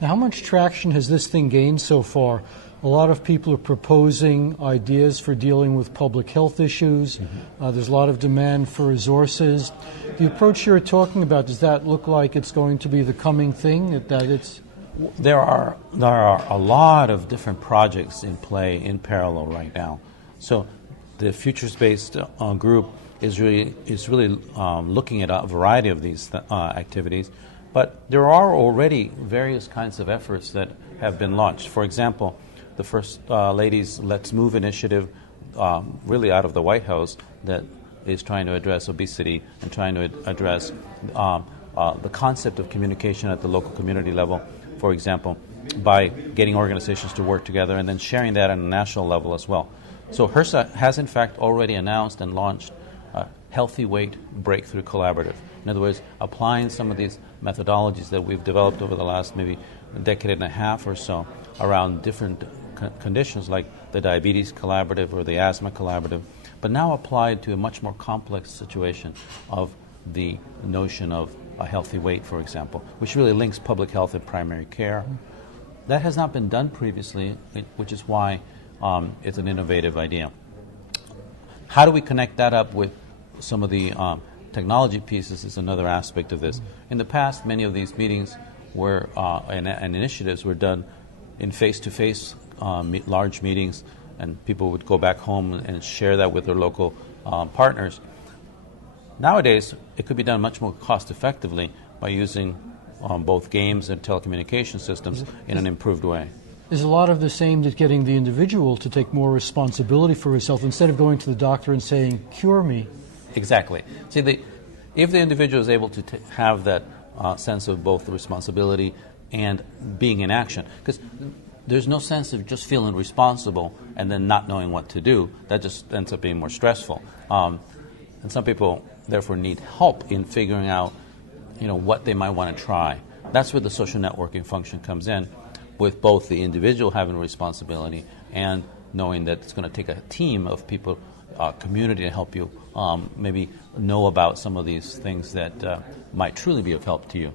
Now, how much traction has this thing gained so far? A lot of people are proposing ideas for dealing with public health issues. There's a lot of demand for resources. The approach you're talking about, does that look like it's going to be the coming thing? That it's There are a lot of different projects in play in parallel right now. So the futures-based group is really looking at a variety of these activities. But there are already various kinds of efforts that have been launched. For example, the First Lady's Let's Move initiative, really out of the White House, that is trying to address obesity and trying to address the concept of communication at the local community level, for example, by getting organizations to work together and then sharing that on a national level as well. So HRSA has in fact already announced and launched a Healthy Weight Breakthrough Collaborative. In other words, applying some of these methodologies that we've developed over the last maybe a decade and a half or so around different conditions like the Diabetes Collaborative or the Asthma Collaborative, but now applied to a much more complex situation of the notion of a healthy weight, for example, which really links public health and primary care. That has not been done previously, which is why it's an innovative idea. How do we connect that up with some of the technology pieces is another aspect of this. In the past, many of these meetings were and initiatives were done in face-to-face large meetings, and people would go back home and share that with their local partners. Nowadays, it could be done much more cost-effectively by using both games and telecommunication systems in an improved way. Is a lot of this aimed at getting the individual to take more responsibility for himself instead of going to the doctor and saying, cure me? Exactly. See, if the individual is able to have that sense of both the responsibility and being in action, because there's no sense of just feeling responsible and then not knowing what to do. That just ends up being more stressful. And some people, therefore, need help in figuring out, what they might want to try. That's where the social networking function comes in, with both the individual having responsibility and knowing that it's going to take a team of people, community to help you maybe know about some of these things that might truly be of help to you.